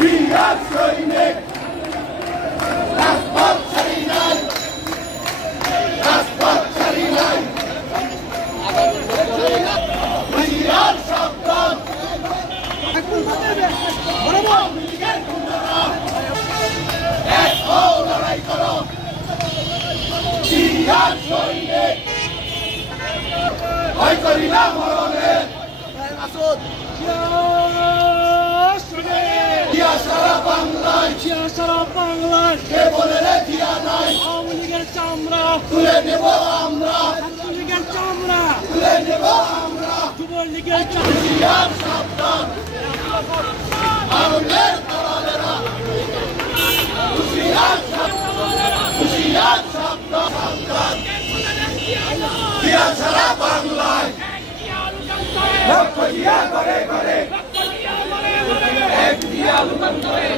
জিয়ার সৈনিক রাজপথ ছাড়ি নাই, রাজপথ ছাড়ি নাই। জিয়ার শব্দ আওয়ামী লীগের গুন্ডারা এক হও, লড়াই করো। জিয়ার সৈনিক ভয় করি না মরণের। জিয়া সারা বাংলায়, জিয়া সারা বাংলায়, কে বলে রে জিয়া নাই? আওয়ামী লীগের চামড়া তুলে নেব আমরা, ছাত্রলীগের চামড়া, তুলে নেব আমরা। যুবলীগের চামড়া। জিয়ার সাবধান, আগুনের দালালেরা। হুঁশিয়ার সাবধান, হুঁশিয়ার সাবধান, সাবধান। জিয়া সারা বাংলায়, লক্ষ জিয়া ঘরে ঘরে, এক জিয়া লুকান্তরে।